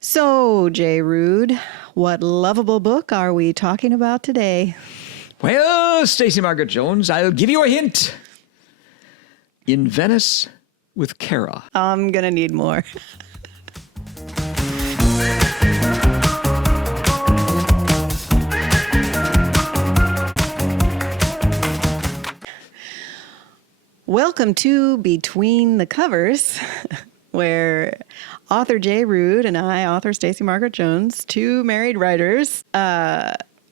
So, J. Ruud, what lovable book are we talking about today? Well, Stacey Margaret Jones, I'll give you a hint. In Venice with Kara. I'm going to need more. Welcome to Between the Covers, where author J. Ruud and I, author Stacey Margaret Jones, two married writers,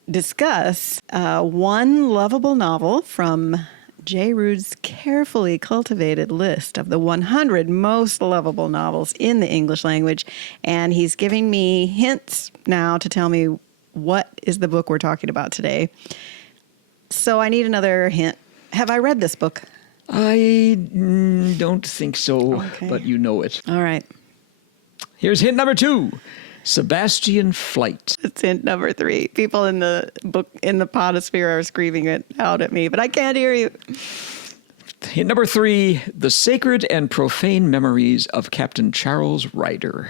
discuss one lovable novel from J. Ruud's carefully cultivated list of the 100 most lovable novels in the English language. And he's giving me hints now to tell me what is the book we're talking about today. So I need another hint. Have I read this book? I don't think so, but you know it. All right. Here's hint number 2. Sebastian Flyte. It's hint number 3. People in the book, in the podosphere, are screaming it out at me, but I can't hear you. Hint number 3. The Sacred and Profane Memories of Captain Charles Ryder.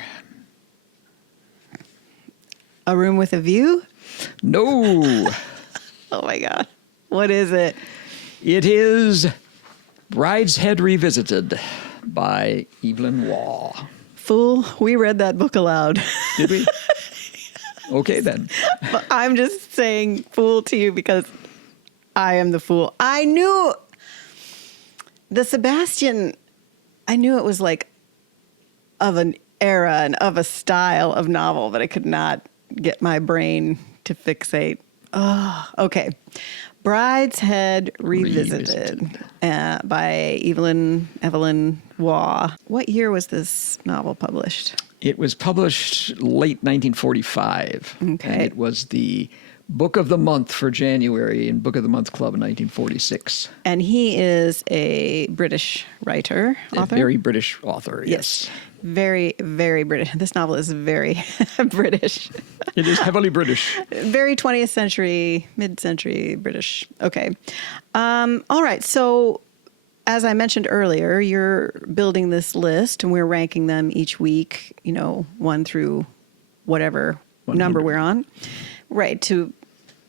A Room with a View? No. Oh my God. What is it? It is Brideshead Revisited by Evelyn Waugh. Fool, we read that book aloud. Did we? Okay, then. But I'm just saying fool to you because I am the fool. I knew the Sebastian, I knew it was like of an era and of a style of novel that I could not get my brain to fixate. Oh, okay. Brideshead Revisited. By Evelyn Waugh. What year was this novel published? It was published late 1945. Okay. And it was the Book of the Month for January in Book of the Month Club in 1946. And he is a British writer, author? A very British author, yes. Very, very British. This novel is very British. It is heavily British. Very 20th century, mid-century British. Okay. All right. So as I mentioned earlier, you're building this list and we're ranking them each week, 1 through whatever 100. Number we're on. Right. To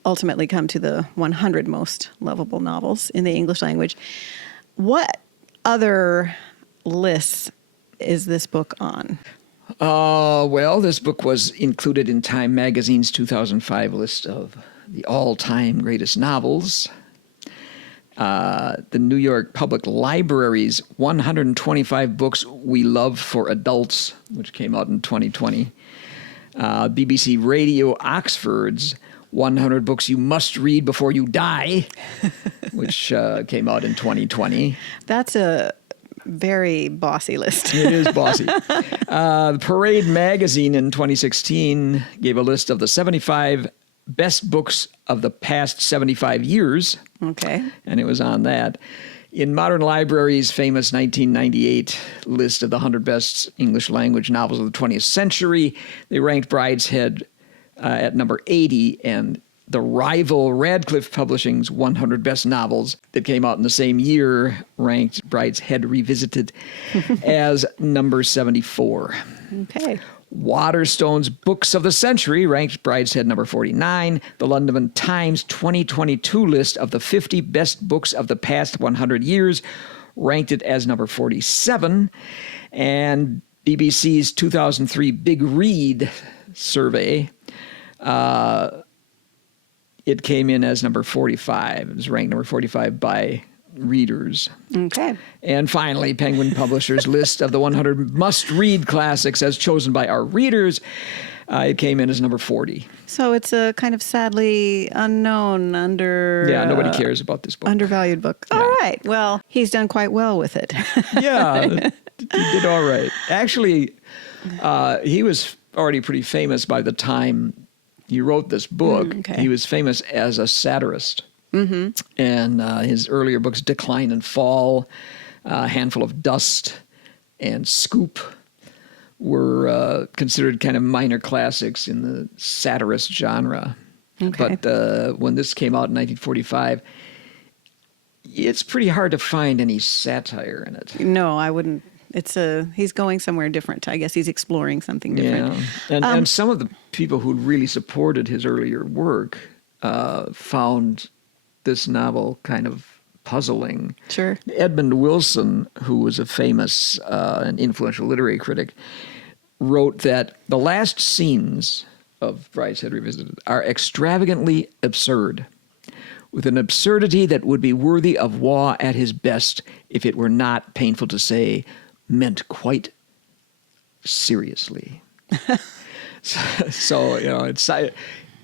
ultimately come to the 100 most lovable novels in the English language. What other lists is this book on? Well, this book was included in Time Magazine's 2005 list of the all-time greatest novels. The New York Public Library's 125 Books We Love for Adults, which came out in 2020. BBC Radio Oxford's 100 Books You Must Read Before You Die, which came out in 2020. That's a very bossy list. It is bossy. Parade Magazine in 2016 gave a list of the 75 best books of the past 75 years. Okay. And it was on that. In Modern Library's famous 1998 list of the 100 best English language novels of the 20th century, they ranked Brideshead at number 80, and the rival Radcliffe Publishing's 100 best novels that came out in the same year ranked Brideshead Revisited as number 74. Okay. Waterstone's Books of the Century ranked Brideshead number 49. The London Times 2022 list of the 50 best books of the past 100 years ranked it as number 47. And BBC's 2003 Big Read survey, it came in as number 45. It was ranked number 45 by readers. Okay. And finally, Penguin Publishers' list of the 100 must-read classics as chosen by our readers, it came in as number 40. So it's a kind of sadly unknown, Yeah, nobody cares about this book. Undervalued book. Yeah. All right. Well, he's done quite well with it. Yeah, he did all right. Actually, he was already pretty famous by the time he wrote this book. Okay. He was famous as a satirist. Mm-hmm. And his earlier books, Decline and Fall, Handful of Dust, and Scoop, were considered kind of minor classics in the satirist genre. Okay. But when this came out in 1945, it's pretty hard to find any satire in it. No, I wouldn't he's going somewhere different. I guess he's exploring something different. Yeah. And some of the people who really supported his earlier work found this novel kind of puzzling. Sure. Edmund Wilson, who was a famous and influential literary critic, wrote that the last scenes of Brideshead Revisited are extravagantly absurd, with an absurdity that would be worthy of Waugh at his best if it were not, painful to say, meant quite seriously. So,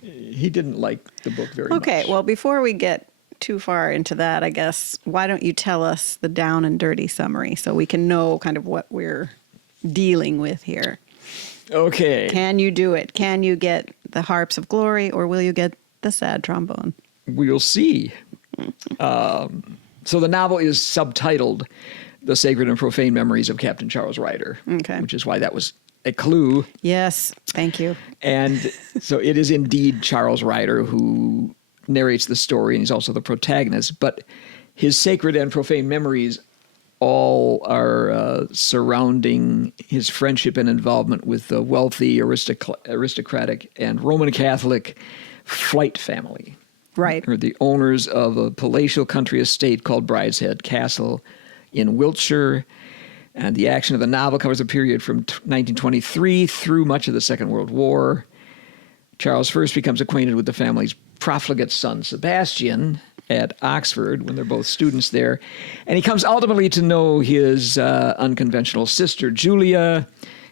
he didn't like the book very much. Okay, well, before we get too far into that, I guess, why don't you tell us the down and dirty summary so we can know kind of what we're dealing with here. Okay. Can you do it? Can you get the harps of glory, or will you get the sad trombone? We'll see. So the novel is subtitled The Sacred and Profane Memories of Captain Charles Ryder, okay, which is why that was a clue. Yes, thank you. And so it is indeed Charles Ryder who narrates the story, and he's also the protagonist. But his sacred and profane memories all are surrounding his friendship and involvement with the wealthy, aristocratic, and Roman Catholic Flyte family. Right. Are the owners of a palatial country estate called Brideshead Castle in Wiltshire. And the action of the novel covers a period from 1923 through much of the Second World War. Charles first becomes acquainted with the family's profligate son, Sebastian, at Oxford when they're both students there. And he comes ultimately to know his unconventional sister, Julia,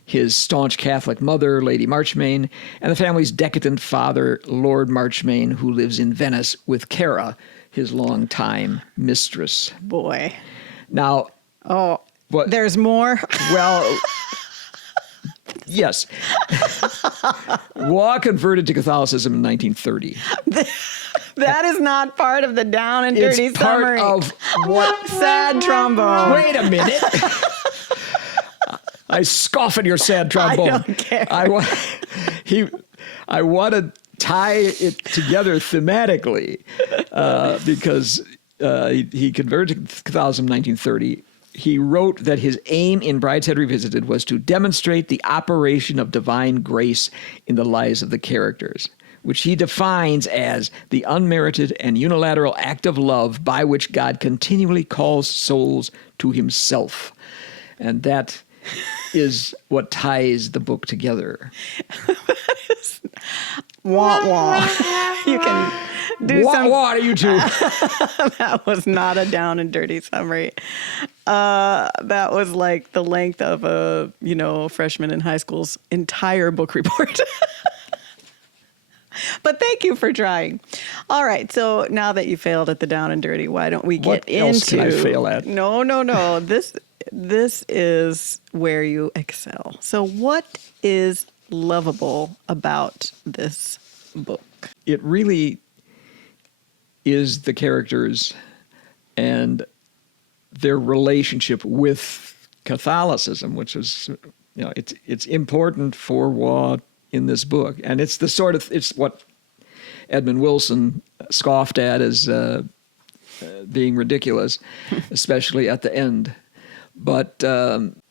his staunch Catholic mother, Lady Marchmain, and the family's decadent father, Lord Marchmain, who lives in Venice with Cara, his longtime mistress. Boy. Now... Oh, there's more? Well... Yes. Waugh converted to Catholicism in 1930. That is not part of the down and dirty it's part summary. Of what? Sad trombone. Wait a minute. I scoff at your sad trombone. I don't care. I want to tie it together thematically because he converted to Catholicism in 1930. He wrote that his aim in Brideshead Revisited was to demonstrate the operation of divine grace in the lives of the characters, which he defines as the unmerited and unilateral act of love by which God continually calls souls to himself. And that is what ties the book together. Wah, wah. You can do some... Wah, you two. That was not a down and dirty summary. That was like the length of a, freshman in high school's entire book report. But thank you for trying. All right, so now that you failed at the down and dirty, why don't we get into... What else can I fail at? No. This is where you excel. So what is lovable about this book? It really is the characters and their relationship with Catholicism, which is, it's important for Waugh in this book. And it's it's what Edmund Wilson scoffed at as being ridiculous, especially at the end. But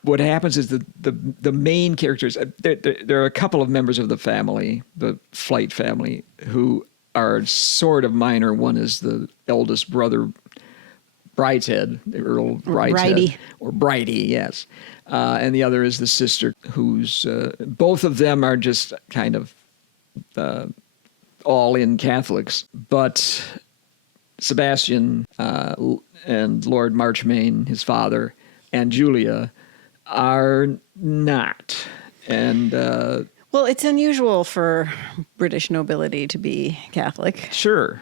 what happens is the main characters, there are a couple of members of the family, the Flyte family, who are sort of minor. One is the eldest brother, Brideshead, the Earl Brideshead. Or Bridie, yes. And the other is the sister, who's, both of them are just kind of all-in Catholics. But Sebastian and Lord Marchmain, his father, and Julia are not. And well, it's unusual for British nobility to be Catholic. Sure.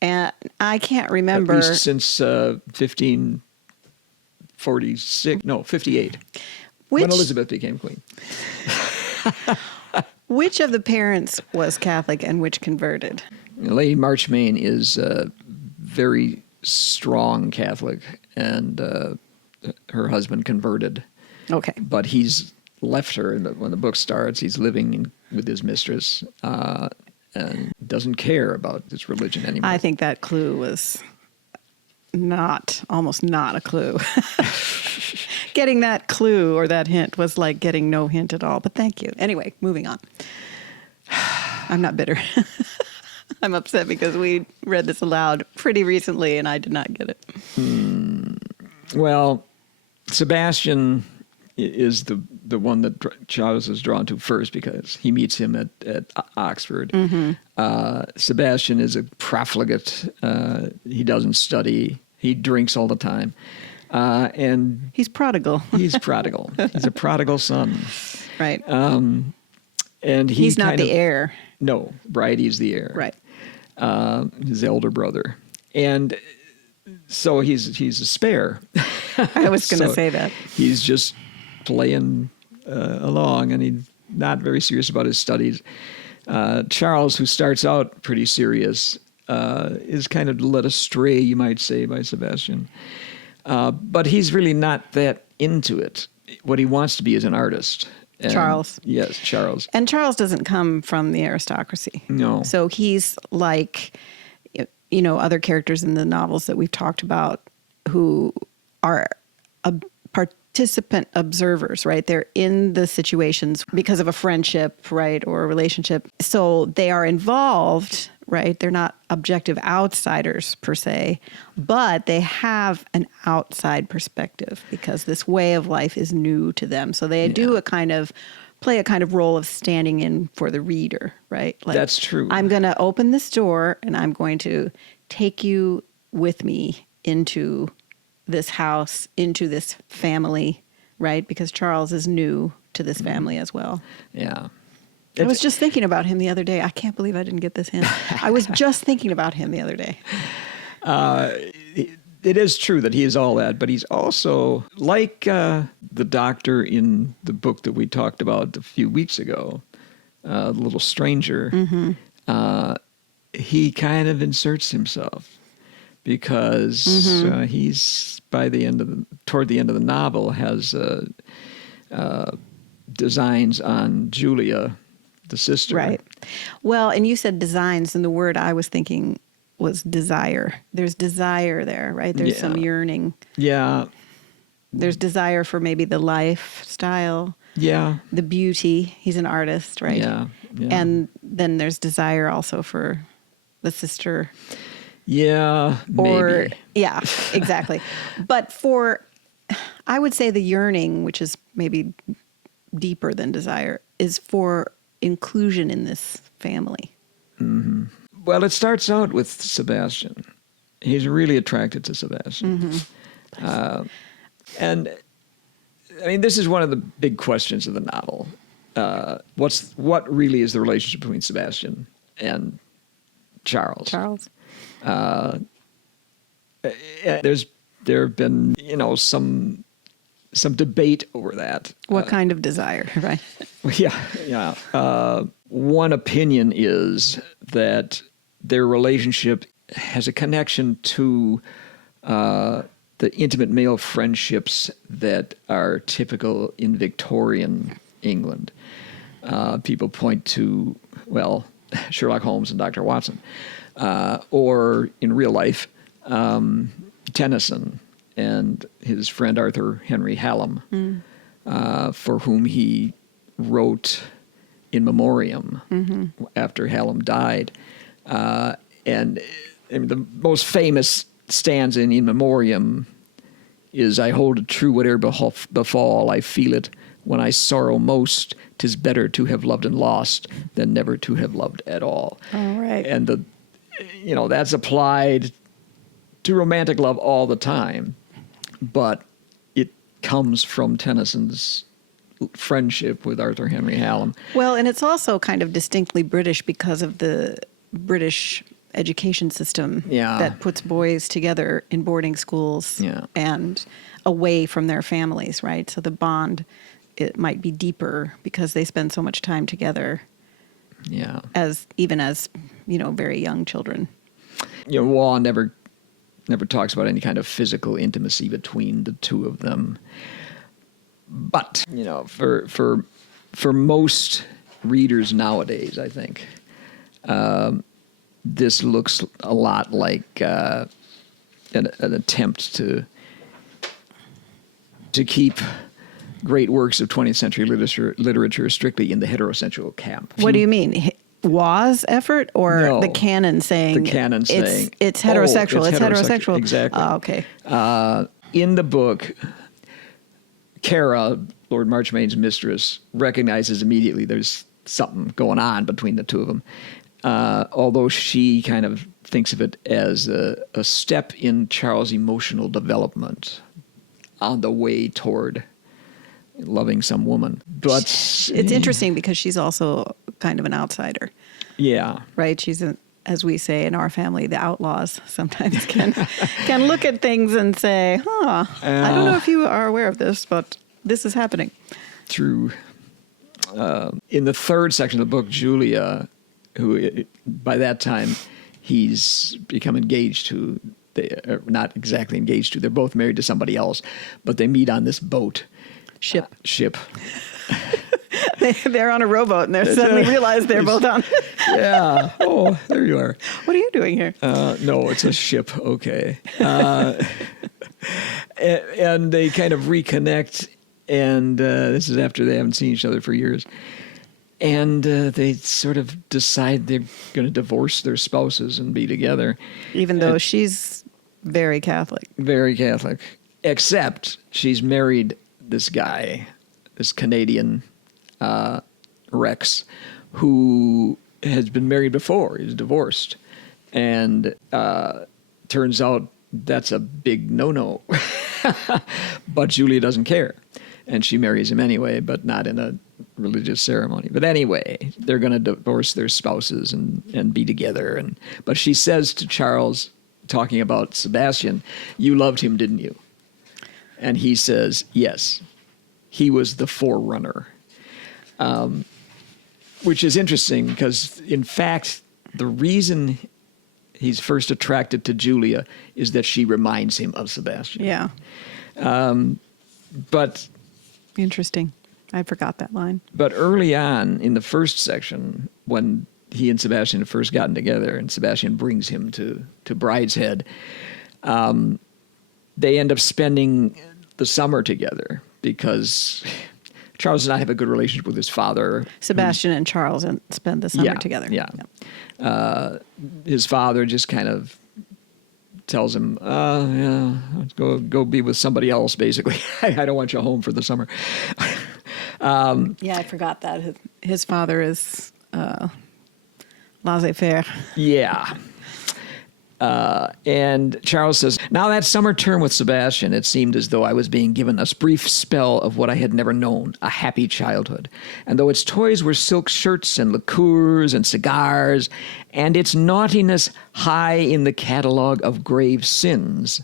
And I can't remember. At least since 58. When Elizabeth became queen. Which of the parents was Catholic and which converted? Lady Marchmain is a very strong Catholic, and her husband converted. Okay. But he's left her when the book starts. He's living with his mistress and doesn't care about his religion anymore. I think that clue was almost not a clue. Getting that clue or that hint was like getting no hint at all. But thank you. Anyway, moving on. I'm not bitter. I'm upset because we read this aloud pretty recently and I did not get it. Well, Sebastian is the one that Chaucer is drawn to first because he meets him at Oxford. Sebastian is a profligate. He doesn't study. He drinks all the time. And he's prodigal. He's prodigal. He's a prodigal son. Right. And he's not the heir. No, Bridie's the heir. Right. His elder brother. And so he's a spare. I was going to say that. He's just playing along, and he's not very serious about his studies. Charles, who starts out pretty serious, is kind of led astray, you might say, by Sebastian. But he's really not that into it. What he wants to be is an artist. And, Charles. Yes, Charles. And Charles doesn't come from the aristocracy. No. So he's like, other characters in the novels that we've talked about who are participant observers, right? They're in the situations because of a friendship, right, or a relationship. So they are involved, right? They're not objective outsiders per se, but they have an outside perspective because this way of life is new to them. So they do play a kind of role of standing in for the reader, right? Like, that's true. I'm going to open this door and I'm going to take you with me into this house, into this family, right? Because Charles is new to this family as well. Yeah. I was just thinking about him the other day. I can't believe I didn't get this hint. I was just thinking about him the other day. It is true that he is all that, but he's also like the doctor in the book that we talked about a few weeks ago, The Little Stranger. He kind of inserts himself because he's toward the end of the novel has designs on Julia, the sister. Right. Well, and you said designs, and the word I was thinking was desire. There's desire there, right? There's some yearning. Yeah. There's desire for maybe the lifestyle. Yeah. The beauty. He's an artist, right? Yeah. And then there's desire also for the sister. Yeah, maybe. Yeah, exactly. But I would say the yearning, which is maybe deeper than desire, is for inclusion in this family. Mm-hmm. Well, it starts out with Sebastian. He's really attracted to Sebastian. And, I mean, this is one of the big questions of the novel. What really is the relationship between Sebastian and Charles? There have been, some debate over that. What kind of desire, right? Yeah. One opinion is that their relationship has a connection to the intimate male friendships that are typical in Victorian England. People point to, Sherlock Holmes and Dr. Watson. Or in real life, Tennyson and his friend Arthur Henry Hallam, for whom he wrote In Memoriam after Hallam died. And the most famous stanza in Memoriam is, I hold it true whate'er befall, I feel it. When I sorrow most, 'tis better to have loved and lost than never to have loved at all. All right. And that's applied to romantic love all the time, but it comes from Tennyson's friendship with Arthur Henry Hallam. Well, and it's also kind of distinctly British because of the British education system that puts boys together in boarding schools and away from their families, right? So the bond, it might be deeper because they spend so much time together. Yeah. Even as very young children. Waugh never talks about any kind of physical intimacy between the two of them. But, for most readers nowadays, I think, this looks a lot like an attempt to keep great works of 20th century literature strictly in the heterosexual camp. What do you mean? Waugh's effort or No, the canon saying the canon saying it's heterosexual? Oh, it's heterosexual. Exactly. Oh, okay. In the book, Cara, Lord Marchmain's mistress, recognizes immediately there's something going on between the two of them, although she kind of thinks of it as a step in Charles' emotional development on the way toward loving some woman. But it's interesting because she's also kind of an outsider. Yeah. Right? She's, as we say in our family, the outlaws sometimes can look at things and say, I don't know if you are aware of this, but this is happening. True. In the third section of the book, Julia, who by that time he's become engaged to, they are not exactly engaged to, they're both married to somebody else, but they meet on this boat. Ship. They're on a rowboat and they suddenly realize they're both on. Yeah. Oh, there you are. What are you doing here? No, it's a ship. Okay. And they kind of reconnect, and this is after they haven't seen each other for years. And they sort of decide they're going to divorce their spouses and be together. Even though she's very Catholic. Very Catholic. Except she's married this guy, this Canadian Rex, who has been married before. He's divorced. And turns out that's a big no-no. But Julia doesn't care. And she marries him anyway, but not in a religious ceremony. But anyway, they're going to divorce their spouses and be together. But she says to Charles, talking about Sebastian, "You loved him, didn't you?" And he says, "Yes, he was the forerunner," which is interesting because, in fact, the reason he's first attracted to Julia is that she reminds him of Sebastian. Yeah. But interesting. I forgot that line. But early on in the first section, when he and Sebastian had first gotten together and Sebastian brings him to Brideshead, they end up spending the summer together because Charles does not have a good relationship with his father. Sebastian and Charles spend the summer together. Yeah. His father just kind of tells him, let's go be with somebody else, basically. I don't want you home for the summer. I forgot that. His father is laissez-faire. Yeah. And Charles says, "Now that summer term with Sebastian, it seemed as though I was being given a brief spell of what I had never known, a happy childhood. And though its toys were silk shirts and liqueurs and cigars, and its naughtiness high in the catalogue of grave sins,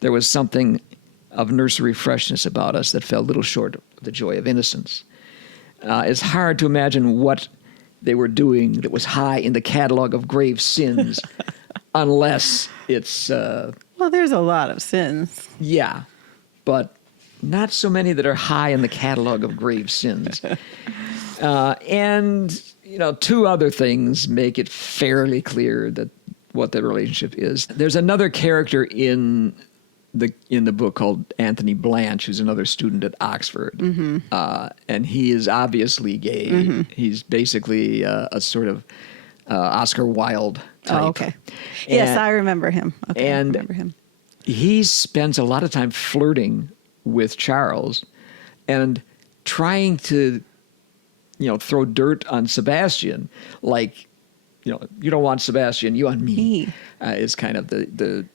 there was something of nursery freshness about us that fell little short of the joy of innocence. It's hard to imagine what they were doing that was high in the catalogue of grave sins, unless it's... well, there's a lot of sins. Yeah, but not so many that are high in the catalogue of grave sins. And, two other things make it fairly clear that what the relationship is. There's another character in the book called Anthony Blanche, who's another student at Oxford. Mm-hmm. And he is obviously gay. Mm-hmm. He's basically a sort of Oscar Wilde type. Oh, okay. Yes, I remember him. Okay, and I remember him. He spends a lot of time flirting with Charles and trying to, throw dirt on Sebastian, like, you don't want Sebastian, you want me. Is kind of the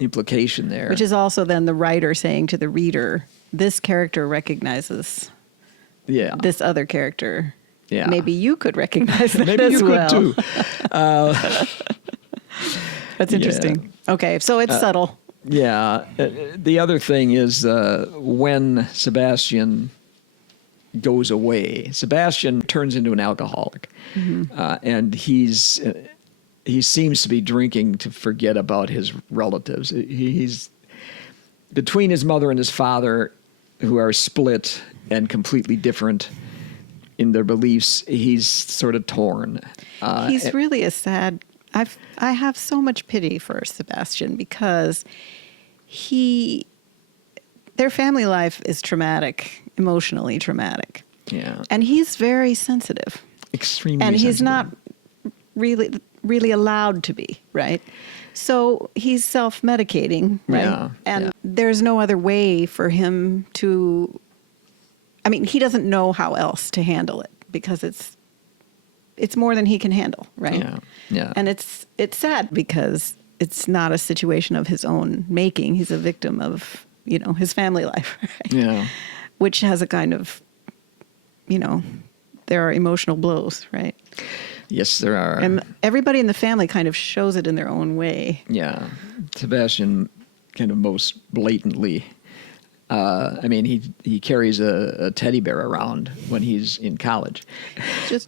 implication there. Which is also then the writer saying to the reader, this character recognizes this other character. Yeah. Maybe you could recognize that Maybe as you well. could too. That's interesting. Yeah. Okay, so it's subtle. Yeah. The other thing is when Sebastian goes away, Sebastian turns into an alcoholic. Mm-hmm. And he seems to be drinking to forget about his relatives. He's between his mother and his father, who are split and completely different in their beliefs. He's sort of torn. He's really a sad I have so much pity for Sebastian because their family life is traumatic, emotionally traumatic. Yeah. And he's very sensitive. Extremely And he's sensitive. not really allowed to be, right? So he's self-medicating, right? Yeah, And yeah. there's no other way for him to, I mean, he doesn't know how else to handle it because it's more than he can handle, right? Yeah, yeah. And it's sad because it's not a situation of his own making. He's a victim of, his family life, right? Yeah. Which has a kind of, there are emotional blows, right? Yes, there are. And everybody in the family kind of shows it in their own way. Yeah. Sebastian kind of most blatantly. He carries a teddy bear around when he's in college. He's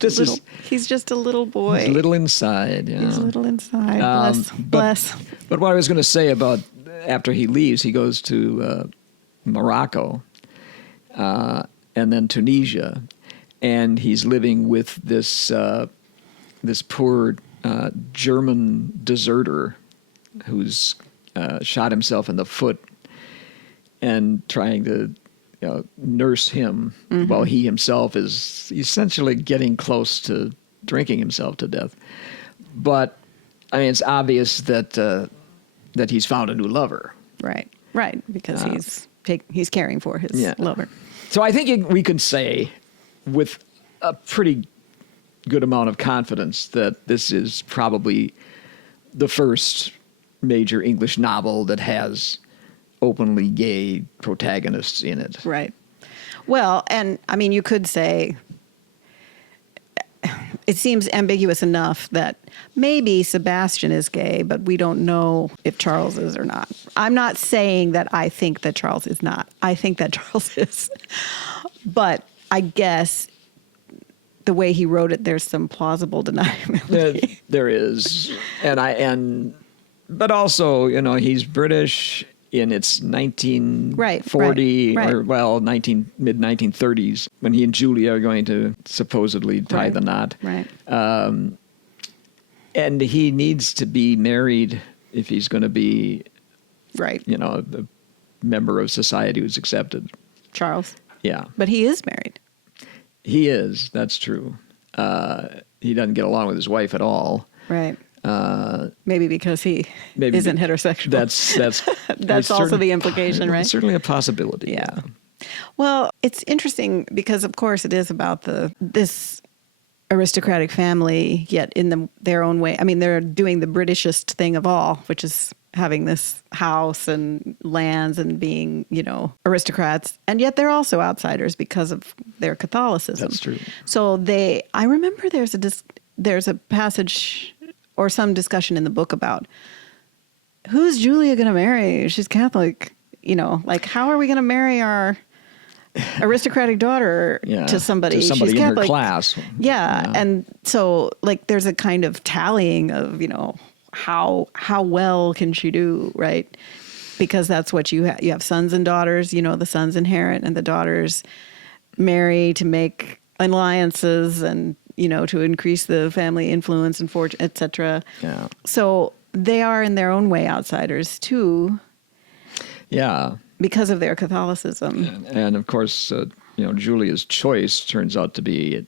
just a little boy. He's a little inside. Yeah. He's a little inside. Bless. But what I was going to say about after he leaves, he goes to Morocco and then Tunisia, and he's living with this poor German deserter who's shot himself in the foot and trying to nurse him while he himself is essentially getting close to drinking himself to death. But it's obvious that he's found a new lover. Right. Because he's caring for his lover. So I think we could say with a pretty good amount of confidence that this is probably the first major English novel that has openly gay protagonists in it. Right. Well, and you could say it seems ambiguous enough that maybe Sebastian is gay, but we don't know if Charles is or not. I'm not saying that I think that Charles is not. I think that Charles is. But I guess the way he wrote it, there's some plausible deniability. There is. But also, he's British in its 1940 mid-1930s when he and Julia are going to supposedly tie the knot. Right. And he needs to be married if he's going to be, a member of society who's accepted. Charles? Yeah. But he is married. He is. That's true. He doesn't get along with his wife at all. Right. Maybe because he isn't heterosexual. That's also the implication, right? Certainly a possibility. Yeah. Well, it's interesting because, of course, it is about this aristocratic family, yet in their own way. They're doing the Britishest thing of all, which is having this house and lands and being, aristocrats. And yet they're also outsiders because of their Catholicism. That's true. So I remember there's a passage or some discussion in the book about who's Julia going to marry? She's Catholic, how are we going to marry our aristocratic daughter to somebody? She's in Catholic. Her class. Yeah. And so there's a kind of tallying of, how well can she do, right? Because that's what you have sons and daughters, the sons inherit and the daughters marry to make alliances and, to increase the family influence and fortune, et cetera. Yeah. So they are in their own way outsiders too. Yeah. Because of their Catholicism. And of course, Julia's choice turns out to be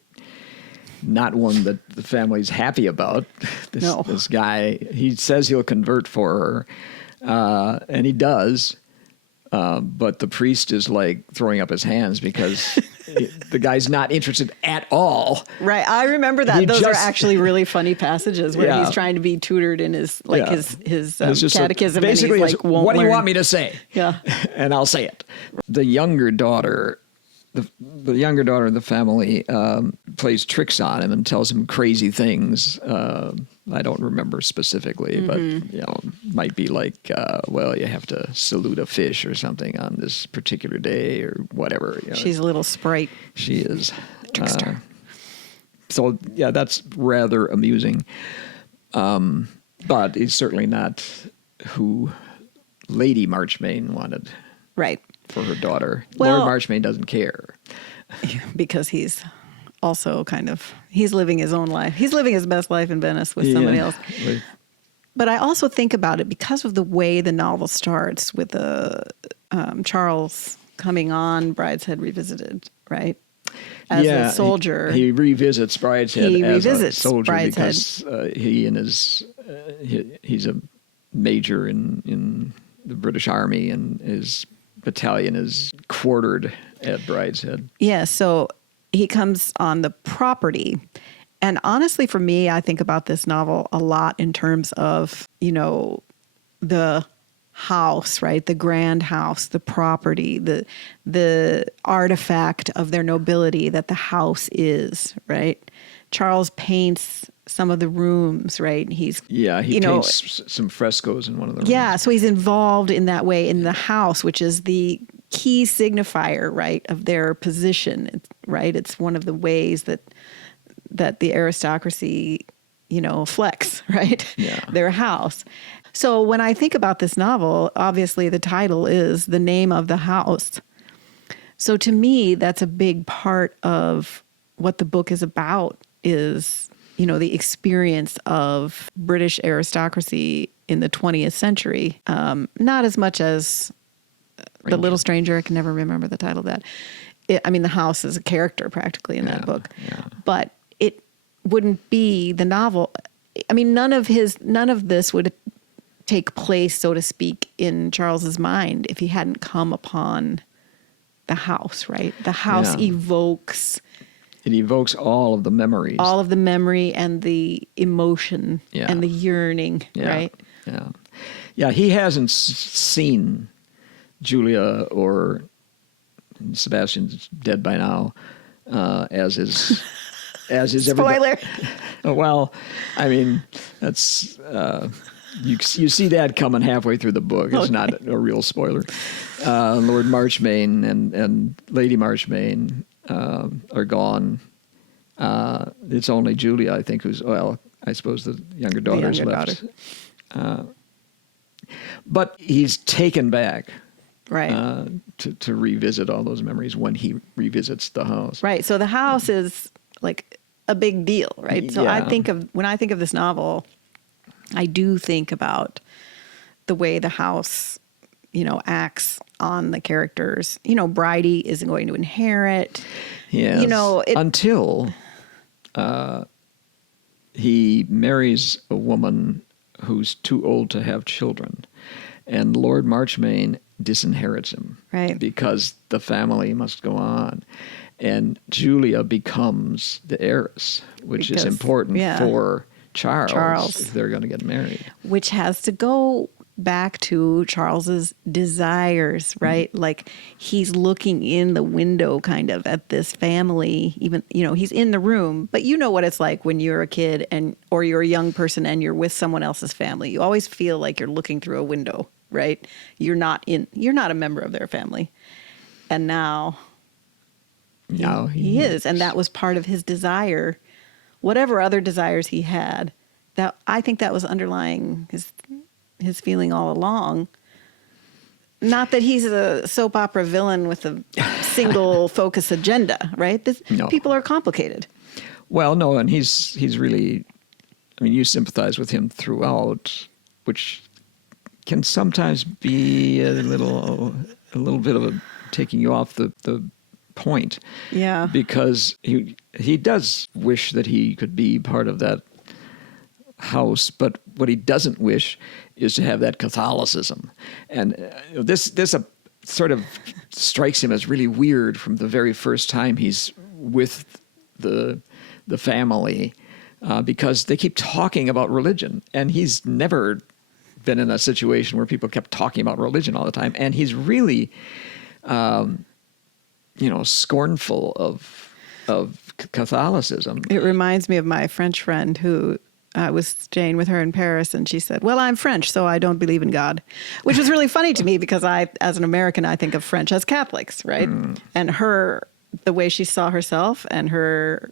not one that the family's happy about. This guy, he says he'll convert for her, and he does. But the priest is throwing up his hands because the guy's not interested at all. Right. I remember that. Those are actually really funny passages where he's trying to be tutored in his catechism. Basically, and he's what do you want me to say? Yeah. And I'll say it. The younger daughter, the younger daughter of the family plays tricks on him and tells him crazy things. I don't remember specifically, but might be you have to salute a fish or something on this particular day or whatever. She's a little sprite. She is. Trickster. So that's rather amusing. But it's certainly not who Lady Marchmain wanted. Right. For her daughter. Well, Lord Marchmain doesn't care. Because he's also kind of, he's living his own life. He's living his best life in Venice with somebody else. Right. But I also think about it because of the way the novel starts with Charles coming on Brideshead Revisited, right? As a soldier. He revisits Brideshead as a soldier Brideshead. because he's a major in the British Army, and his battalion is quartered at Brideshead. Yeah, so he comes on the property. And honestly, for me, I think about this novel a lot in terms of, the house, right? The grand house, the property, the artifact of their nobility that the house is, right? Charles paints some of the rooms, right? He paints some frescoes in one of the rooms. Yeah, so he's involved in that way in the house, which is the key signifier, right, of their position, right? It's one of the ways that the aristocracy, flex, right? Yeah. Their house. So when I think about this novel, obviously the title is The Name of the House. So to me, that's a big part of what the book is about, is, the experience of British aristocracy in the 20th century. Not as much as The Little Stranger. I can never remember the title of that. The house is a character practically in that book. Yeah. But it wouldn't be the novel. None of this would take place, so to speak, in Charles's mind if he hadn't come upon the house, right? The house evokes... It evokes all of the memories. All of the memory and the emotion and the yearning, right? Yeah. Yeah, he hasn't seen Julia, or Sebastian's dead by now, as is Spoiler. Well, that's you see that coming halfway through the book. It's not a real spoiler. Lord Marchmain and Lady Marchmain are gone. It's only Julia, I think, I suppose the younger daughter's left. But he's taken back. Right. To revisit all those memories when he revisits the house. Right. So the house is like a big deal, right? So when I think of this novel, I do think about the way the house, acts on the characters. Bridie isn't going to inherit. Yes. Until he marries a woman who's too old to have children, and Lord Marchmain disinherits him, right? Because the family must go on, and Julia becomes the heiress, which is important for Charles if they're going to get married. Which has to go back to Charles's desires, right? Mm-hmm. Like he's looking in the window kind of at this family, even, he's in the room, but you know what it's like when you're a kid or you're a young person and you're with someone else's family. You always feel like you're looking through a window, right? You're not a member of their family. And now he is. And that was part of his desire, whatever other desires he had. That I think that was underlying his feeling all along. Not that he's a soap opera villain with a single focus agenda, right? People are complicated. Well, no, and he's really, you sympathize with him throughout, which can sometimes be a little bit of a taking you off the point. Yeah. Because he does wish that he could be part of that house, but what he doesn't wish is to have that Catholicism. And this sort of strikes him as really weird from the very first time he's with the family, because they keep talking about religion, and he's never been in a situation where people kept talking about religion all the time, and he's really scornful of Catholicism. It reminds me of my French friend who I was staying with her in Paris, and she said, well, I'm French, so I don't believe in God, which was really funny to me because as an American, I think of French as Catholics, right? And the way she saw herself and her,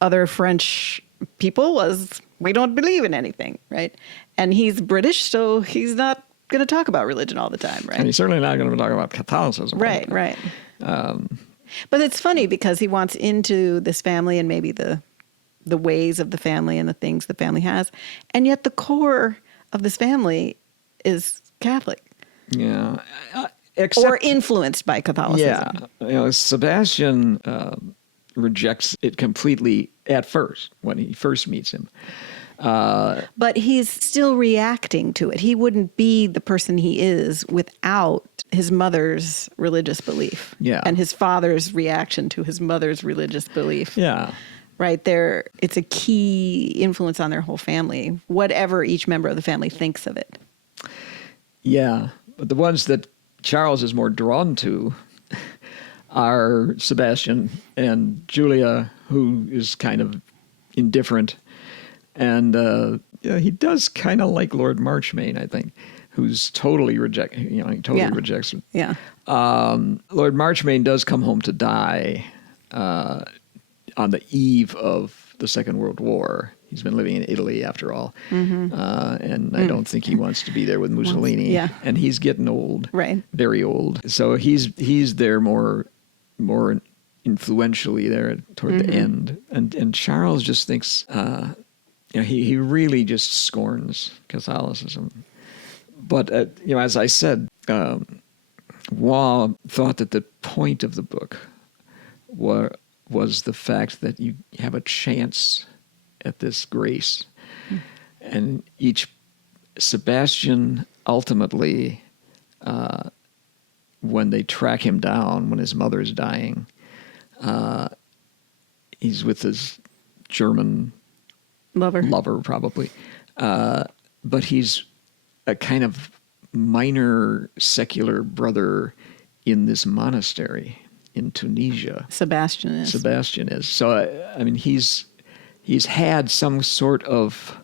other French people was, we don't believe in anything, right? And he's British, so he's not going to talk about religion all the time, right? And he's certainly not going to talk about Catholicism. Right. But it's funny because he wants into this family and maybe the ways of the family and the things the family has. And yet the core of this family is Catholic. Yeah. Or influenced by Catholicism. Yeah. Sebastian rejects it completely at first when he first meets him. But he's still reacting to it. He wouldn't be the person he is without his mother's religious belief. Yeah. And his father's reaction to his mother's religious belief. Yeah. Right there, it's a key influence on their whole family, whatever each member of the family thinks of it. Yeah. But the ones that Charles is more drawn to are Sebastian and Julia, who is kind of indifferent. And he does kind of like Lord Marchmain, I think, who's totally he totally rejects him. Yeah. Lord Marchmain does come home to die on the eve of the Second World War. He's been living in Italy after all. Mm-hmm. And I don't think he wants to be there with Mussolini. Yeah. And he's getting old. Right. Very old. So he's there more influentially there toward the end. And Charles just thinks he really just scorns Catholicism. But as I said, Waugh thought that the point of the book was the fact that you have a chance at this grace. And Sebastian ultimately, when they track him down, when his mother's dying, he's with his German lover probably. But he's a kind of minor secular brother in this monastery in Tunisia. Sebastian is. So, he's had some sort of...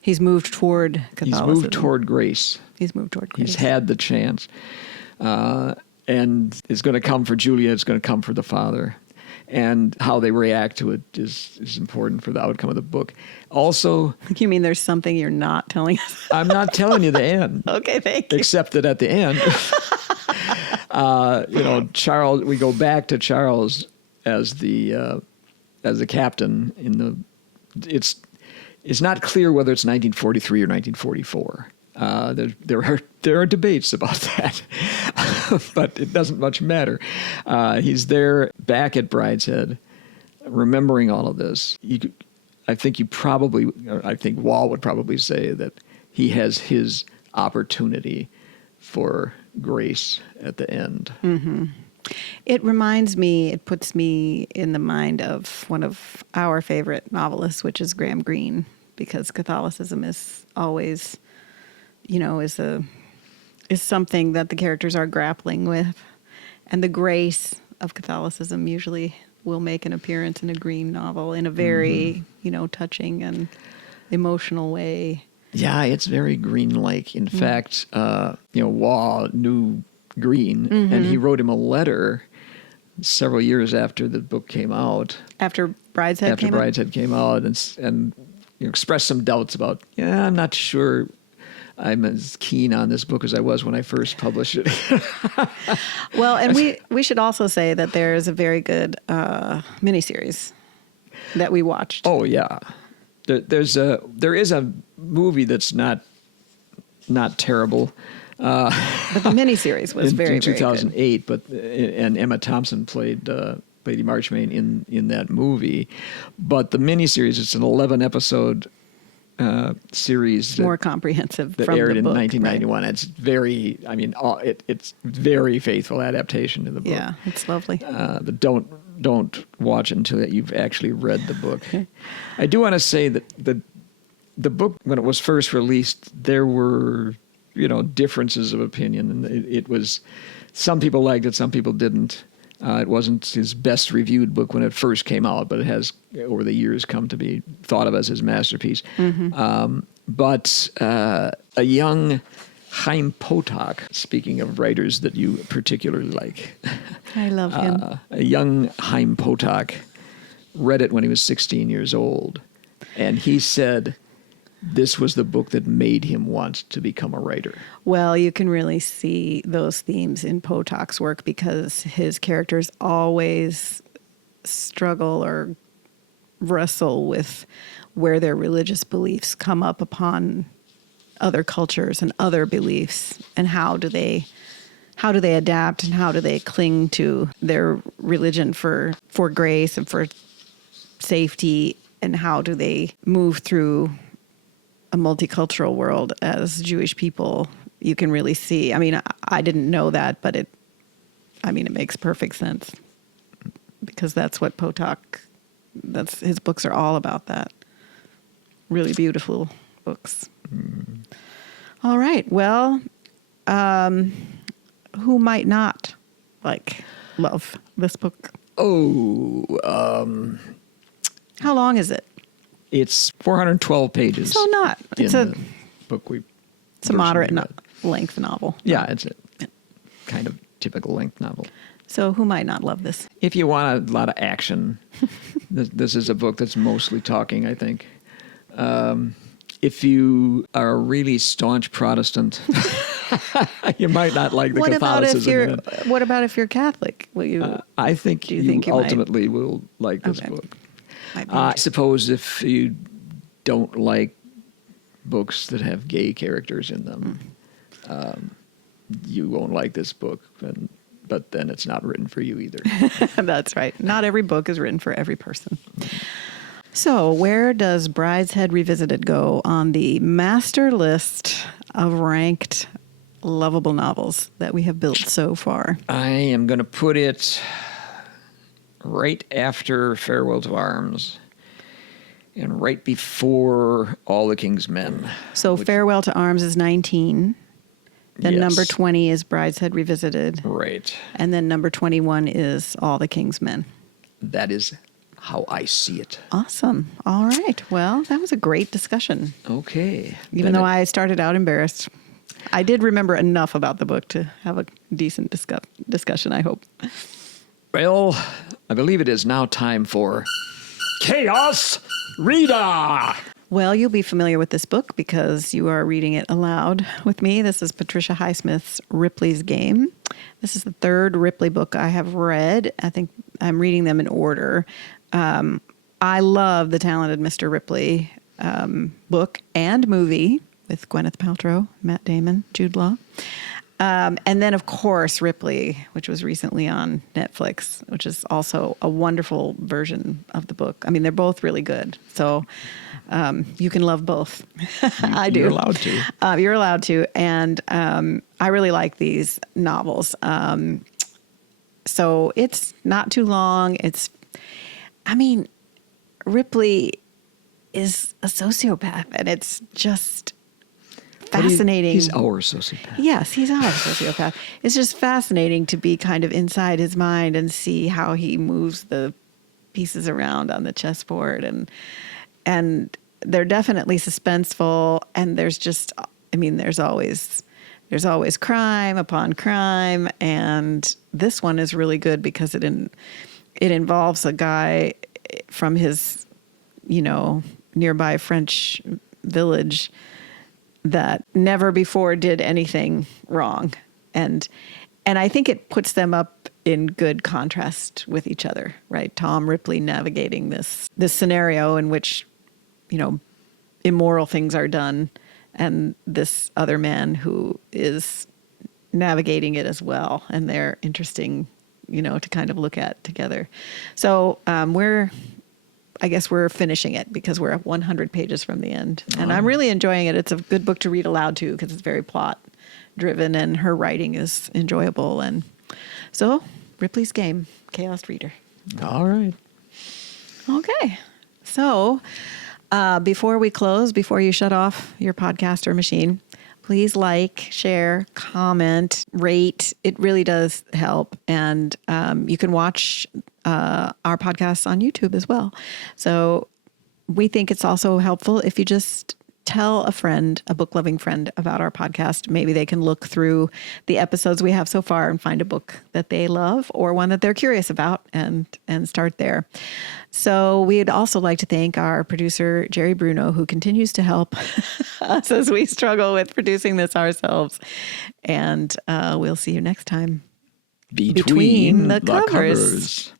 he's moved toward Catholicism. He's moved toward grace. He's had the chance. And it's going to come for Julia. It's going to come for the father. And how they react to it is important for the outcome of the book. Also... You mean there's something you're not telling us? I'm not telling you the end. Okay, thank you. Except that at the end... Charles. We go back to Charles as the captain in the. It's not clear whether it's 1943 or 1944. There are debates about that, but it doesn't much matter. He's there back at Brideshead, remembering all of this. I think Waugh would probably say that he has his opportunity for grace at the end. Mm-hmm. It puts me in the mind of one of our favorite novelists, which is Graham Greene, because Catholicism is always, is something that the characters are grappling with. And the grace of Catholicism usually will make an appearance in a Greene novel in a very, touching and emotional way. Yeah, it's very Greene-like. In fact, Waugh knew Greene, and he wrote him a letter several years after the book came out. After Brideshead came out, and expressed some doubts about, I'm not sure I'm as keen on this book as I was when I first published it. Well, and we should also say that there is a very good miniseries that we watched. Oh, yeah. There is a movie that's not terrible. But the miniseries was very, in 2008, very good. and Emma Thompson played Lady Marchmain in that movie. But the miniseries, it's an 11-episode series. More comprehensive that from aired the in book, 1991. Right? It's very, it's very faithful adaptation to the book. Yeah, it's lovely. But don't watch until you've actually read the book. I do want to say that the book, when it was first released, there were differences of opinion, and it was, some people liked it, some people didn't. It wasn't his best reviewed book when it first came out, but it has over the years come to be thought of as his masterpiece. But a young Chaim Potok, speaking of writers that you particularly like. I love him. A young Chaim Potok read it when he was 16 years old. And he said this was the book that made him want to become a writer. Well, you can really see those themes in Potok's work because his characters always struggle or wrestle with where their religious beliefs come up upon other cultures and other beliefs, and how do they adapt and how do they cling to their religion for grace and for safety, and how do they move through a multicultural world as Jewish people. You can really see. I mean, I didn't know that, but it makes perfect sense because that's what his books are all about, that. Really beautiful books. Mm. All right. Well, who might not love this book? Oh, how long is it? It's 412 pages. So not. It's a book It's a moderate length novel. Yeah, it's a kind of typical length novel. So who might not love this? If you want a lot of action, this is a book that's mostly talking, I think. If you are a really staunch Protestant, you might not like the Catholicism in it. What about if you're Catholic? Will you? I think you ultimately will like this book. I suppose if you don't like books that have gay characters in them, you won't like this book. But then it's not written for you either. That's right. Not every book is written for every person. So where does Brideshead Revisited go on the master list of ranked lovable novels that we have built so far? I am going to put it right after Farewell to Arms and right before All the King's Men. So Farewell to Arms is 19. Then number 20 is Brideshead Revisited. Right. And then number 21 is All the King's Men. That is how I see it. Awesome. All right. Well, that was a great discussion. Okay. Even though I started out embarrassed, I did remember enough about the book to have a decent discussion, I hope. Well, I believe it is now time for Chaos Reader. Well, you'll be familiar with this book because you are reading it aloud with me. This is Patricia Highsmith's Ripley's Game. This is the third Ripley book I have read. I think I'm reading them in order. I love The Talented Mr. Ripley book and movie with Gwyneth Paltrow, Matt Damon, Jude Law. And then, of course, Ripley, which was recently on Netflix, which is also a wonderful version of the book. I mean, they're both really good. So you can love both. I do. You're allowed to. You're allowed to. And I really like these novels. So it's not too long. Ripley is a sociopath, and it's just fascinating. He's our sociopath. Yes, he's our sociopath. It's just fascinating to be kind of inside his mind and see how he moves the pieces around on the chessboard. And they're definitely suspenseful. And there's always crime upon crime. And this one is really good because it involves a guy from his, nearby French village that never before did anything wrong. And I think it puts them up in good contrast with each other, right? Tom Ripley navigating this scenario in which, immoral things are done, and this other man who is navigating it as well. And they're interesting, to kind of look at together. So I guess we're finishing it because we're at 100 pages from the end. And I'm really enjoying it. It's a good book to read aloud to because it's very plot driven and her writing is enjoyable. And so Ripley's Game, Chaos Reader. All right. Okay. So before we close, before you shut off your podcast or machine, please like, share, comment, rate. It really does help. And you can watch our podcasts on YouTube as well. So we think it's also helpful if you just tell a friend, a book-loving friend, about our podcast. Maybe they can look through the episodes we have so far and find a book that they love or one that they're curious about and start there. So we'd also like to thank our producer, Jerry Bruno, who continues to help us as we struggle with producing this ourselves. And we'll see you next time. Between the covers.